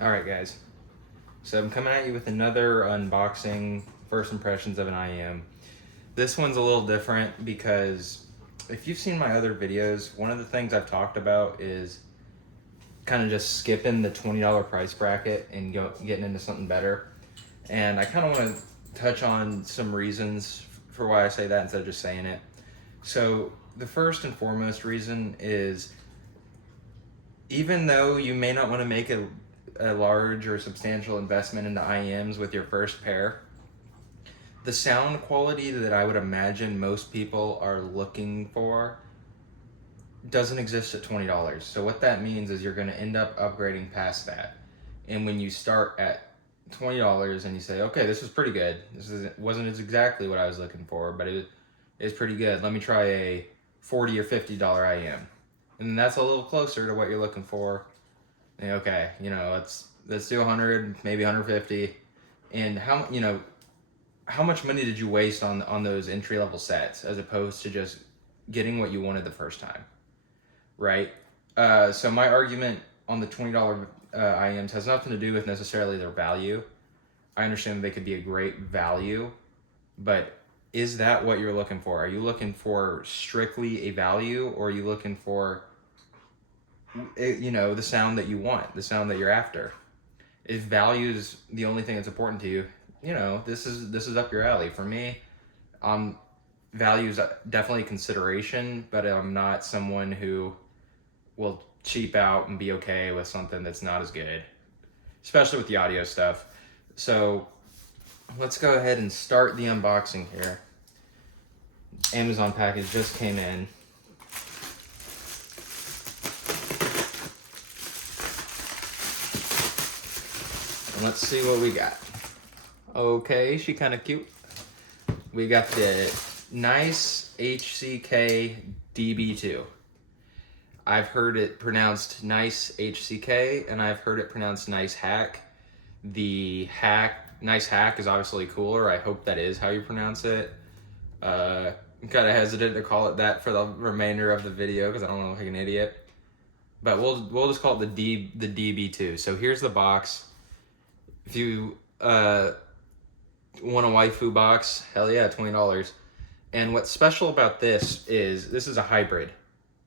Alright guys, so I'm coming at you with another unboxing, first impressions of an IM. This one's a little different because if you've seen my other videos, one of the things I've talked about is kind of just skipping the $20 price bracket and getting into something better. And I kind of want to touch on some reasons for why I say that instead of just saying it. So the first and foremost reason is, even though you may not want to make a large or substantial investment into IMs with your first pair, the sound quality that I would imagine most people are looking for doesn't exist at $20. So what that means is you're going to end up upgrading past that. And when you start at $20 and you say, okay, this was pretty good. Wasn't exactly what I was looking for, but it is pretty good. Let me try a $40 or $50 IM. And that's a little closer to what you're looking for. And okay, let's do 100, maybe 150. And how much money did you waste on those entry level sets as opposed to just getting what you wanted the first time, right? So my argument on the $20 IMs has nothing to do with necessarily their value. I understand they could be a great value, but is that what you're looking for? Are you looking for strictly a value, or are you looking for the sound that you want, the sound that you're after? If value is the only thing that's important to you, this is up your alley. For me, value is definitely consideration, but I'm not someone who will cheap out and be okay with something that's not as good, especially with the audio stuff. So let's go ahead and start the unboxing here. Amazon package just came in. And let's see what we got. Okay, she kind of cute. We got the nice HCK DB2. I've heard it pronounced nice HCK, and I've heard it pronounced nice hack. The nice hack is obviously cooler. I hope that is how you pronounce it. I'm kind of hesitant to call it that for the remainder of the video because I don't want to look like an idiot. But we'll just call it the DB2. So here's the box. If you want a waifu box, hell yeah, $20. And what's special about this is a hybrid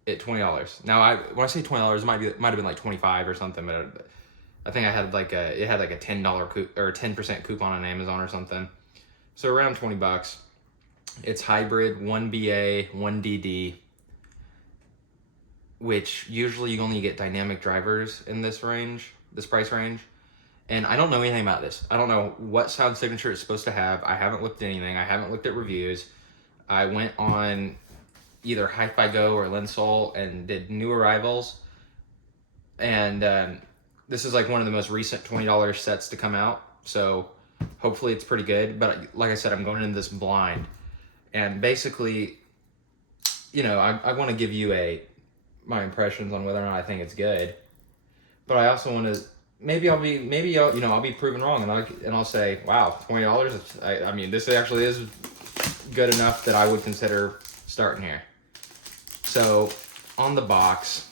at $20. Now, when I say $20, it might have been like 25 or something, but I think it had like a $10 or 10% coupon on Amazon or something. So around 20 bucks. It's hybrid, 1 BA, 1 DD, which usually you only get dynamic drivers in this price range. And I don't know anything about this. I don't know what sound signature it's supposed to have. I haven't looked at anything. I haven't looked at reviews. I went on either Hi-Fi Go or Linsol and did new arrivals. And this is like one of the most recent $20 sets to come out. So hopefully it's pretty good. But like I said, I'm going into this blind. And basically, I want to give you my impressions on whether or not I think it's good. But I also want to, I'll be proven wrong, and I'll say, wow, $20. I mean, this actually is good enough that I would consider starting here. So on the box,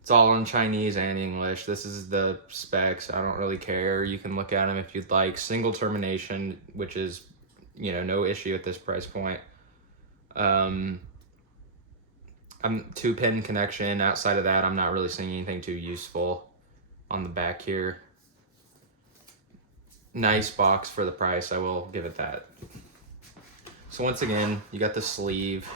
it's all in Chinese and English. This is the specs. I don't really care. You can look at them if you'd like. Single termination, which is no issue at this price point. I'm 2-pin connection. Outside of that, I'm not really seeing anything too useful on the back here. Nice box for the price, I will give it that. So once again, you got the sleeve.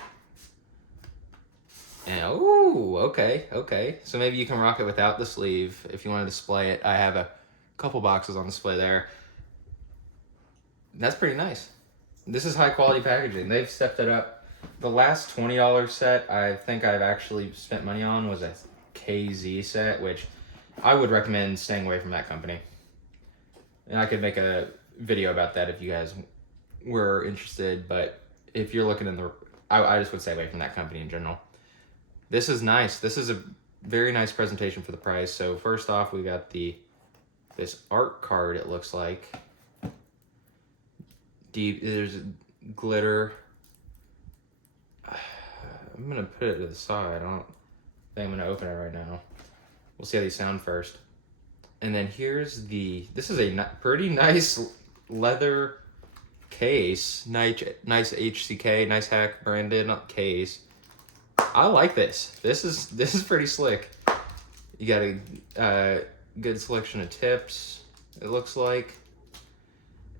And okay. So maybe you can rock it without the sleeve if you want to display it. I have a couple boxes on display there. That's pretty nice. This is high quality packaging. They've stepped it up. The last $20 set I think I've actually spent money on was a KZ set, which I would recommend staying away from that company. And I could make a video about that if you guys were interested, but if you're looking I just would stay away from that company in general. This is nice. This is a very nice presentation for the price. So first off, we got this art card, it looks like. There's glitter. I'm gonna put it to the side. I don't think I'm gonna open it right now. We'll see how these sound first. And then here's this is a pretty nice leather case. Nice HCK, nice hack branded case. I like this. This is pretty slick. You got a good selection of tips, it looks like.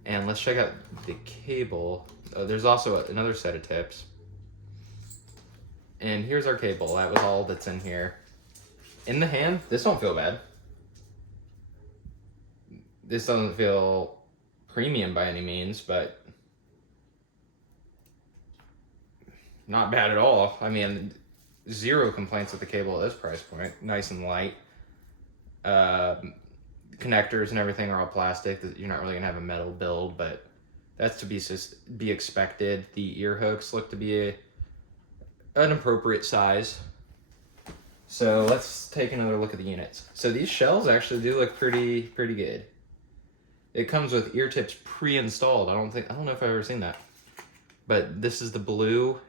And let's check out the cable. There's also another set of tips. And here's our cable. That was all that's in here. In the hand, this don't feel bad. This doesn't feel premium by any means, but not bad at all. I mean, zero complaints with the cable at this price point. Nice and light. Connectors and everything are all plastic. You're not really gonna have a metal build, but that's to be expected. The ear hooks look to be an appropriate size. So let's take another look at the units. So these shells actually do look pretty good. It comes with ear tips pre-installed. I don't know if I've ever seen that. But this is the blue.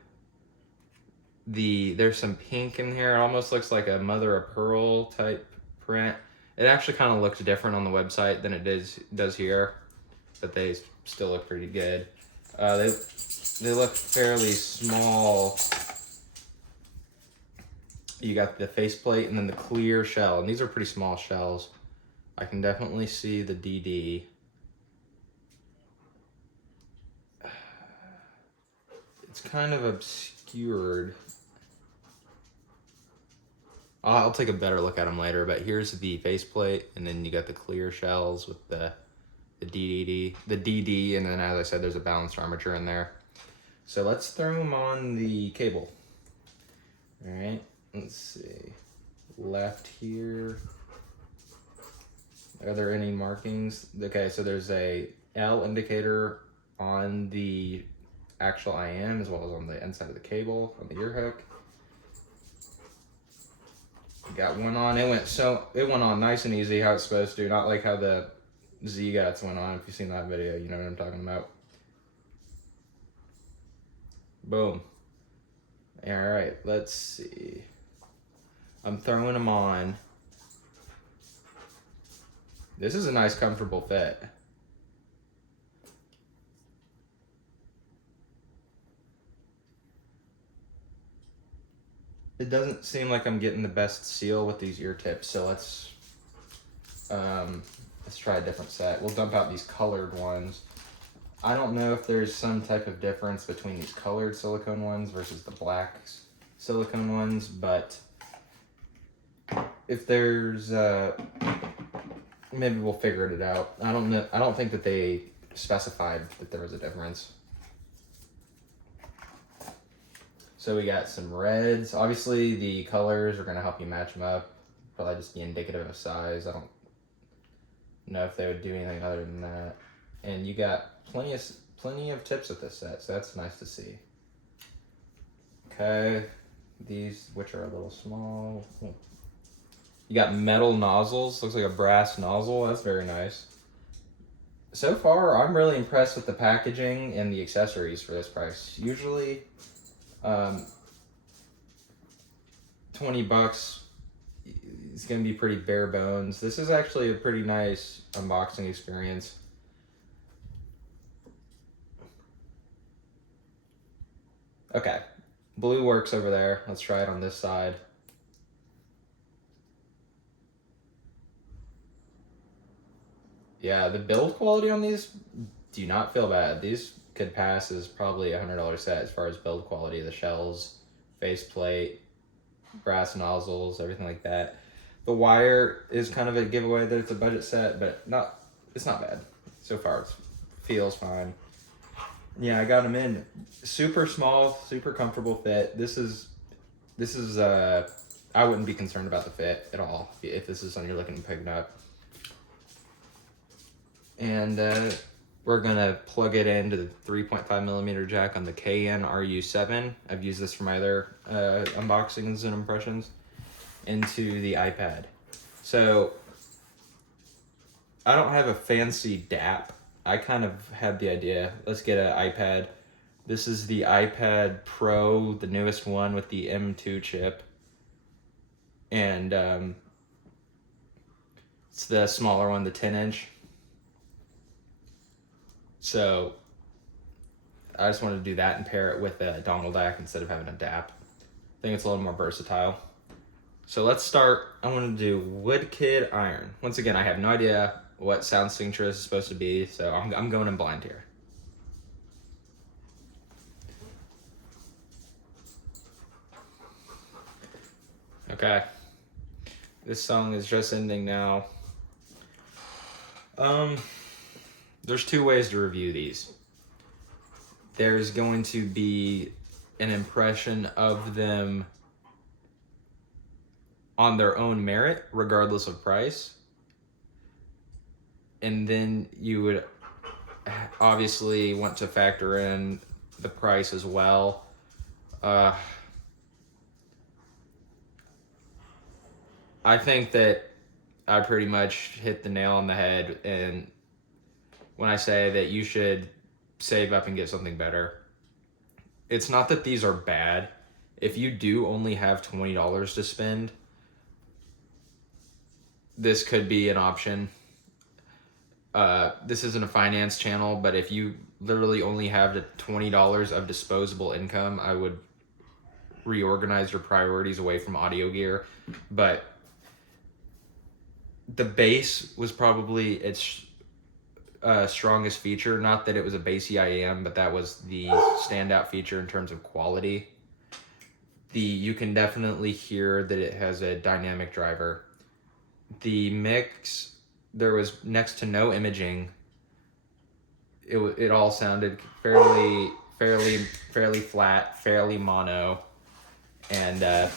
There's some pink in here. It almost looks like a mother of pearl type print. It actually kind of looks different on the website than it does here, but they still look pretty good. They look fairly small. You got the faceplate and then the clear shell, and these are pretty small shells. I can definitely see the DD. It's kind of obscured. I'll take a better look at them later, but here's the faceplate, and then you got the clear shells with the DD, and then as I said, there's a balanced armature in there. So let's throw them on the cable. All right, let's see. Left here. Are there any markings? Okay, so there's a L indicator on the actual IM as well as on the inside of the cable, on the ear hook. Got one on. It went on nice and easy how it's supposed to, not like how the Z-Guts went on. If you've seen that video, you know what I'm talking about. Boom. All right, let's see. I'm throwing them on. This is a nice, comfortable fit. It doesn't seem like I'm getting the best seal with these ear tips, so let's try a different set. We'll dump out these colored ones. I don't know if there's some type of difference between these colored silicone ones versus the black silicone ones, but if there's maybe we'll figure it out. I don't know. I don't think that they specified that there was a difference. So we got some reds. Obviously, the colors are going to help you match them up. Probably just be indicative of size. I don't know if they would do anything other than that. And you got plenty of tips with this set, so that's nice to see. Okay, these, which are a little small. You got metal nozzles. Looks like a brass nozzle. That's very nice. So far, I'm really impressed with the packaging and the accessories for this price. Usually, $20, it's gonna be pretty bare bones. This is actually a pretty nice unboxing experience. Okay, blue works over there. Let's try it on this side. Yeah, the build quality on these do not feel bad. These could pass as probably a $100 set as far as build quality. The shells, faceplate, brass nozzles, everything like that. The wire is kind of a giveaway that it's a budget set, but it's not bad. So far, it feels fine. Yeah, I got them in. Super small, super comfortable fit. This is I wouldn't be concerned about the fit at all if this is something you're looking to pick up. And we're gonna plug it into the 3.5 millimeter jack on the KN-RU7. I've used this for my other unboxings and impressions, into the iPad. So I don't have a fancy DAP. I kind of had the idea, let's get an iPad. This is the iPad Pro, the newest one with the M2 chip. And It's the smaller one, the 10-inch. So I just wanted to do that and pair it with a dongle DAC instead of having a DAP. I think it's a little more versatile. So let's start. I want to do Woodkid Iron. Once again, I have no idea what sound signature is supposed to be, so I'm going in blind here. Okay. This song is just ending now. There's two ways to review these. There's going to be an impression of them on their own merit, regardless of price. And then you would obviously want to factor in the price as well. I think that I pretty much hit the nail on the head, and when I say that you should save up and get something better. It's not that these are bad. If you do only have $20 to spend, this could be an option. This isn't a finance channel, but if you literally only have the $20 of disposable income, I would reorganize your priorities away from audio gear. But the bass was probably its strongest feature. Not that it was a bassy IAM, but that was the standout feature in terms of quality. You can definitely hear that it has a dynamic driver. The mix, there was next to no imaging. It all sounded fairly flat, fairly mono, and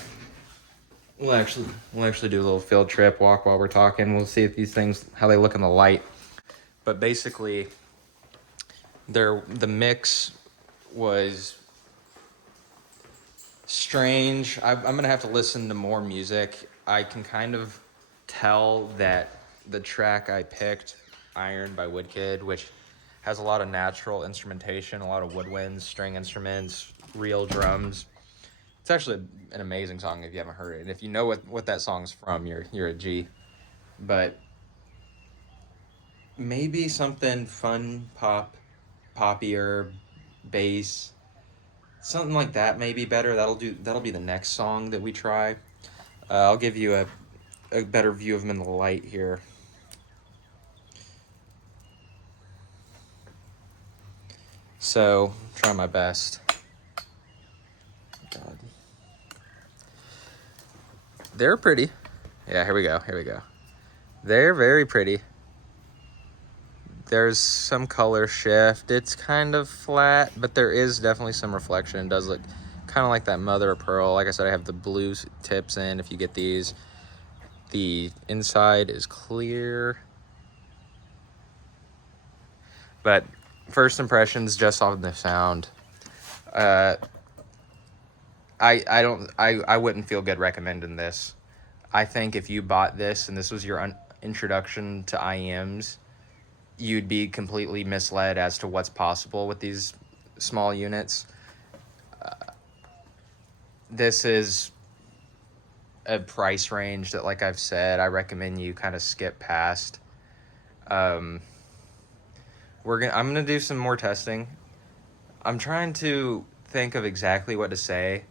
we'll actually do a little field trip walk while we're talking. We'll see if these things, how they look in the light. But basically, the mix was strange. I'm gonna have to listen to more music. I can kind of tell that the track I picked, Iron by Woodkid, which has a lot of natural instrumentation, a lot of woodwinds, string instruments, real drums. It's actually an amazing song if you haven't heard it. And if you know what that song's from, you're a G. But maybe something fun, poppier, bass, something like that may be better. That'll be the next song that we try. I'll give you a better view of them in the light here. So, try my best. God. They're pretty. Yeah, here we go. They're very pretty. There's some color shift. It's kind of flat, but there is definitely some reflection. It does look kind of like that mother of pearl. Like I said, I have the blue tips in if you get these. The inside is clear. But first impressions just off the sound. I wouldn't feel good recommending this. I think if you bought this and this was your introduction to IEMs, you'd be completely misled as to what's possible with these small units. This is a price range that, like I've said, I recommend you kind of skip past. I'm gonna do some more testing. I'm trying to think of exactly what to say,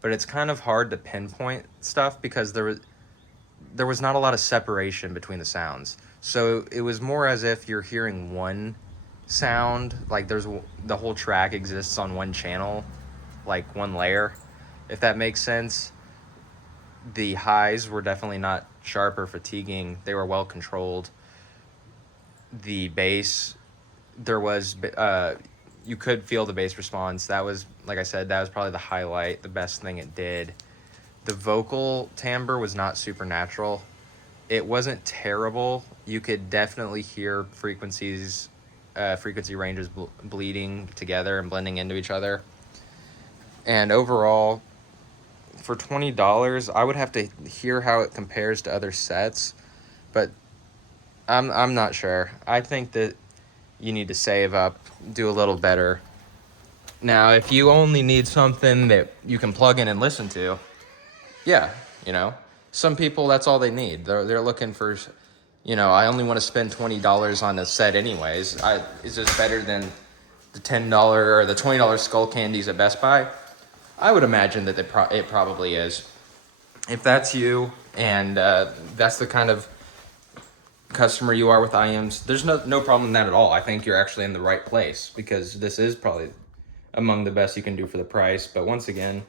but it's kind of hard to pinpoint stuff because there was not a lot of separation between the sounds. So it was more as if you're hearing one sound, like the whole track exists on one channel, like one layer, if that makes sense. The highs were definitely not sharp or fatiguing. They were well controlled. The bass, you could feel the bass response. That was, like I said, that was probably the highlight, the best thing it did. The vocal timbre was not supernatural. It wasn't terrible. You could definitely hear frequency ranges bleeding together and blending into each other. And overall, for $20, I would have to hear how it compares to other sets, but I'm not sure. I think that you need to save up, do a little better. Now, if you only need something that you can plug in and listen to, yeah, some people, that's all they need. They're looking for, you know, I only want to spend $20 on a set anyways. Is this better than the $10 or the $20 skull candies at Best Buy? I would imagine that it probably is. If that's you and that's the kind of customer you are with IMs, there's no problem in that at all. I think you're actually in the right place because this is probably among the best you can do for the price. But once again,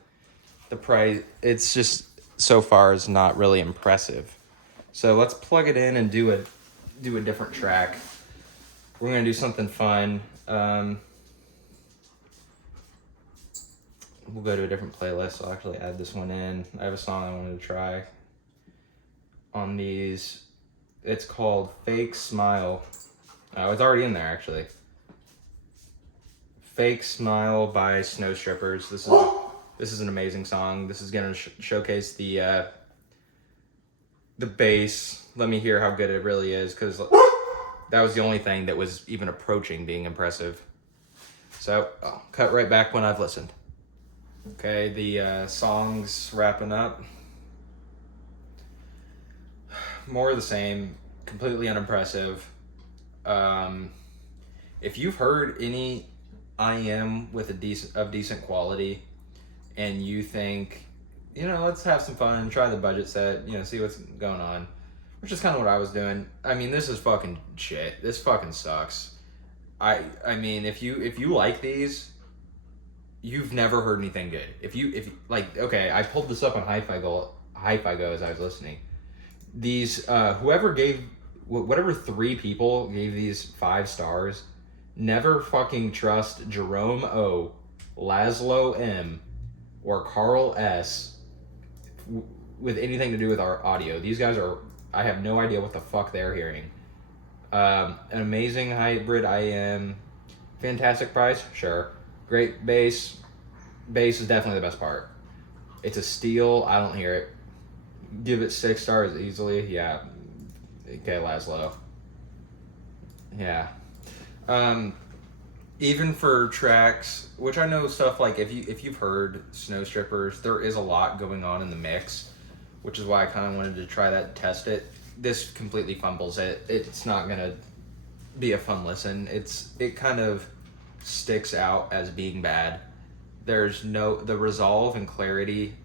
the price, it's just so far is not really impressive. So let's plug it in and do a different track. We're gonna do something fun. We'll go to a different playlist. I'll actually add this one in. I have a song I wanted to try on these. It's called Fake Smile. Oh, it's already in there actually. Fake Smile by Snow Strippers. This is an amazing song. This is gonna showcase the bass. Let me hear how good it really is, because that was the only thing that was even approaching being impressive. So I'll cut right back when I've listened. Okay, the song's wrapping up. More of the same, completely unimpressive. If you've heard any IM with decent quality, and you think, you know, let's have some fun, try the budget set, you know, see what's going on, which is kind of what I was doing. I mean, this is fucking shit. This fucking sucks. I mean, if you like these, you've never heard anything good. If you like, okay, I pulled this up on Hi-Fi Go as I was listening. These whatever 3 people gave these 5 stars, never fucking trust Jerome O, Laszlo M, or Carl S with anything to do with our audio. These guys I have no idea what the fuck they're hearing. An amazing hybrid IM, fantastic price, sure. Great bass. Bass is definitely the best part. It's a steal. I don't hear it. Give it 6 stars easily. Yeah. Okay, Laszlo. Yeah. Even for tracks, which I know stuff like if you've heard Snow Strippers, there is a lot going on in the mix, which is why I kind of wanted to try that and test it. This completely fumbles it. It's not gonna be a fun listen. It kind of sticks out as being bad. The resolve and clarity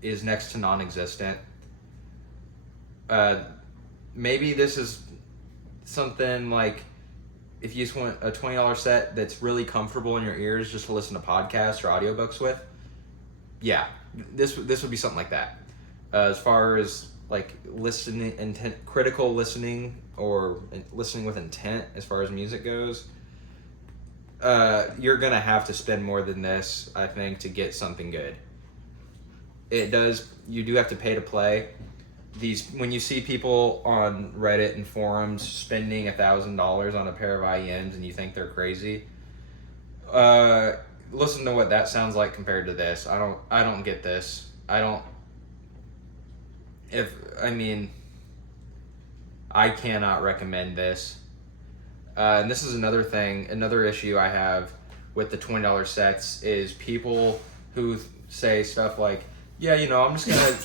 is next to non-existent. Maybe this is something like if you just want a $20 set that's really comfortable in your ears just to listen to podcasts or audiobooks with. Yeah, this would be something like that. As far as like listening, critical listening or listening with intent as far as music goes, you're gonna have to spend more than this, I think, to get something good. You do have to pay to play. When you see people on Reddit and forums spending $1,000 on a pair of IMs and you think they're crazy, listen to what that sounds like compared to this. I don't get this. I cannot recommend this. And this is another issue I have with the $20 sets is people who say stuff like, yeah, you know, I'm just gonna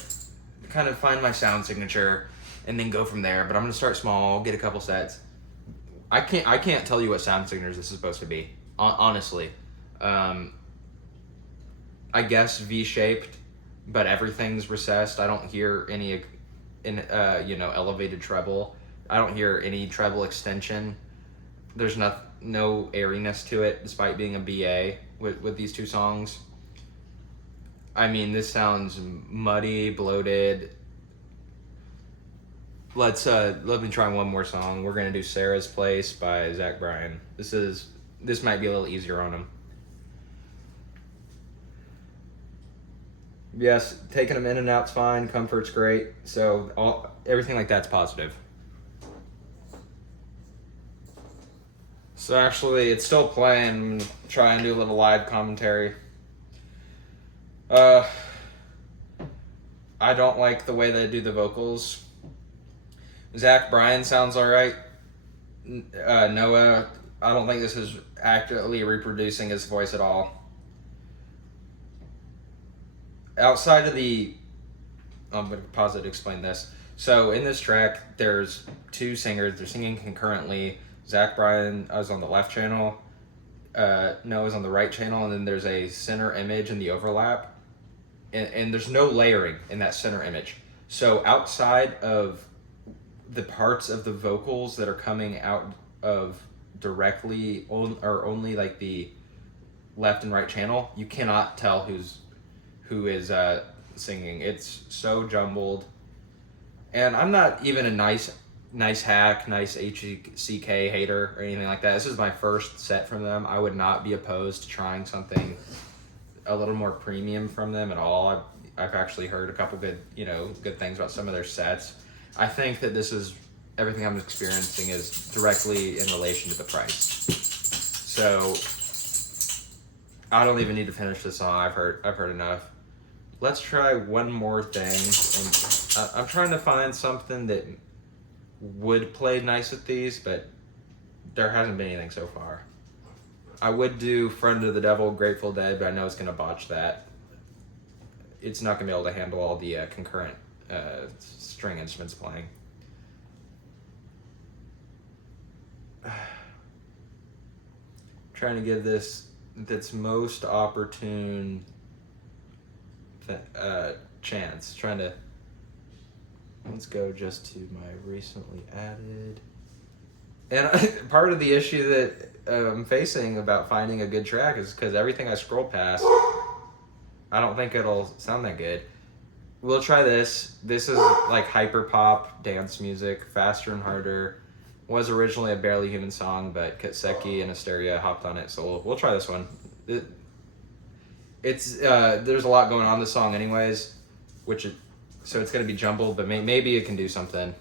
kind of find my sound signature and then go from there, but I'm gonna start small, get a couple sets. I can't tell you what sound signatures this is supposed to be, honestly. I guess V-shaped, but everything's recessed. I don't hear any elevated treble. I don't hear any treble extension. There's no airiness to it, despite being a BA with these 2 songs. I mean, this sounds muddy, bloated. Let me try one more song. We're gonna do Sarah's Place by Zach Bryan. This might be a little easier on him. Yes, taking them in and out's fine. Comfort's great. So everything like that's positive. So actually, it's still playing. Try and do a little live commentary. I don't like the way they do the vocals. Zach Bryan sounds alright. Noah, I don't think this is accurately reproducing his voice at all. Outside of I'm going to pause it to explain this. So in this track, there's two singers. They're singing concurrently. Zach Bryan is on the left channel. Noah's on the right channel, and then there's a center image in the overlap. And there's no layering in that center image. So outside of the parts of the vocals that are coming out of directly or only like the left and right channel, you cannot tell who is singing. It's so jumbled. And I'm not even a nice hack, nice HCK hater or anything like that. This is my first set from them. I would not be opposed to trying something a little more premium from them at all. I've actually heard a couple good things about some of their sets. I think that this is everything I'm experiencing is directly in relation to the price. So I don't even need to finish the song. I've heard enough. Let's try one more thing. And I'm trying to find something that would play nice with these, but there hasn't been anything so far. I would do Friend of the Devil, Grateful Dead, but I know it's going to botch that. It's not going to be able to handle all the concurrent string instruments playing. Trying to give this its most opportune chance. Let's go just to my recently added. And part of the issue that I'm facing about finding a good track is because everything I scroll past, I don't think it'll sound that good. We'll try this. This is like hyper pop dance music, faster and harder. Was originally a Barely Human song, but Katseki and Asteria hopped on it, so we'll try this one. It's there's a lot going on in this song anyways, so it's gonna be jumbled, but maybe it can do something.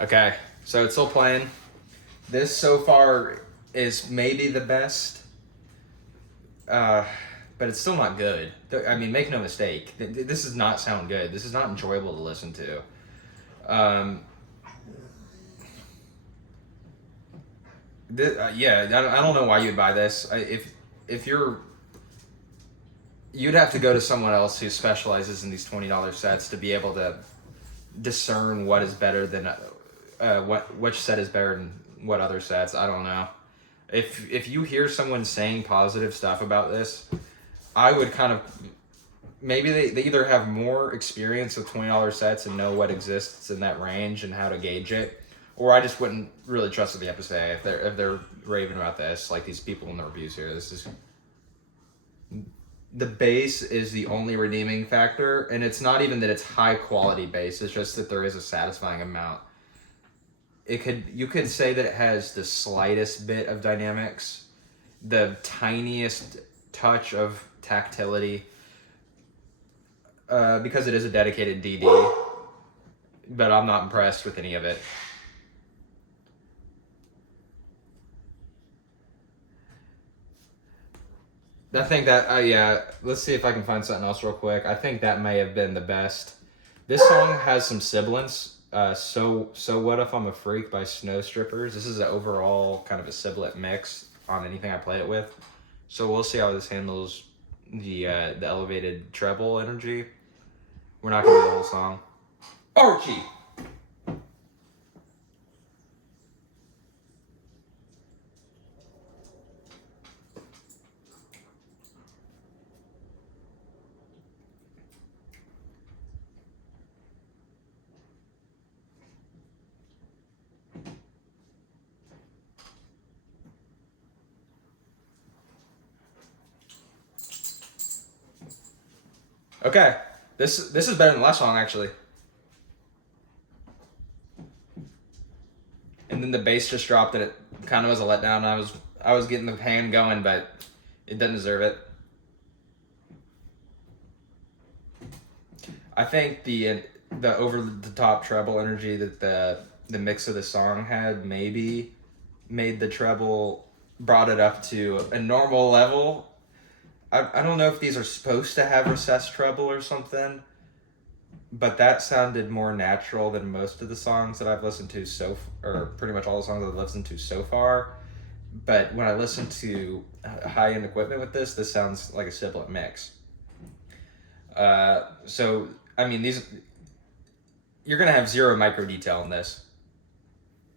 Okay, so it's still playing. This so far is maybe the best, but it's still not good. I mean, make no mistake. This does not sound good. This is not enjoyable to listen to. I don't know why you'd buy this. If you'd have to go to someone else who specializes in these $20 sets to be able to discern what is better than which set is better than what other sets. I don't know. If you hear someone saying positive stuff about this, I would kind of maybe they either have more experience with $20 sets and know what exists in that range and how to gauge it, or I just wouldn't really trust what they have to say if they're raving about this, like these people in the reviews here. The bass is the only redeeming factor, and it's not even that it's high quality bass, it's just that there is a satisfying amount. You could say that it has the slightest bit of dynamics, the tiniest touch of tactility, because it is a dedicated DD, but I'm not impressed with any of it. I think that, let's see if I can find something else real quick. I think that may have been the best. This song has some sibilants. So What If I'm a Freak by Snow Strippers. This is an overall kind of a siblet mix on anything I play it with. So we'll see how this handles the elevated treble energy. We're not going to do the whole song. Archie! Okay, this is better than the last song actually. And then the bass just dropped, and it kind of was a letdown. I was getting the pan going, but it doesn't deserve it. I think the over the top treble energy that the mix of the song had maybe made the treble, brought it up to a normal level. I don't know if these are supposed to have recessed treble or something, but that sounded more natural than most of the songs that I've listened to or pretty much all the songs I've listened to so far. But when I listen to high-end equipment with this sounds like a sibling mix. So, I mean, you're going to have zero micro detail in this.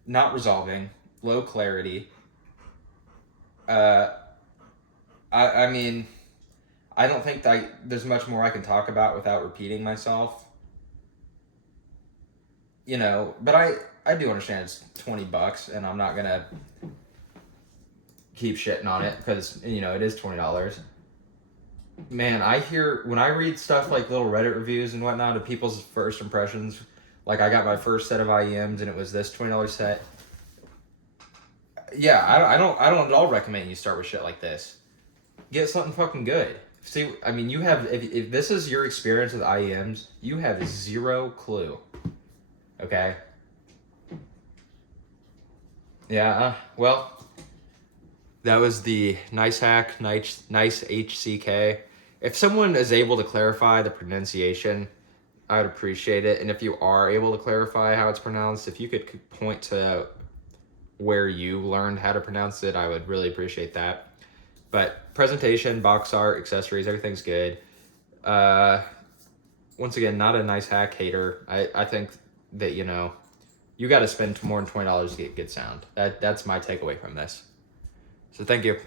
Not resolving, low clarity. I mean, I don't think that there's much more I can talk about without repeating myself. You know, but I do understand it's $20 and I'm not going to keep shitting on it because, you know, it is $20. Man, when I read stuff like little Reddit reviews and whatnot of people's first impressions, like I got my first set of IEMs and it was this $20 set. Yeah, I don't at all recommend you start with shit like this. Get something fucking good. See, I mean, you have, if this is your experience with IEMs, you have zero clue. Okay? Yeah, well, that was the nice hack, nice HCK. If someone is able to clarify the pronunciation, I would appreciate it. And if you are able to clarify how it's pronounced, if you could point to where you learned how to pronounce it, I would really appreciate that. But presentation, box art, accessories, everything's good. Once again, not a nice hack hater. I think that, you know, you got to spend more than $20 to get good sound. That's my takeaway from this. So thank you.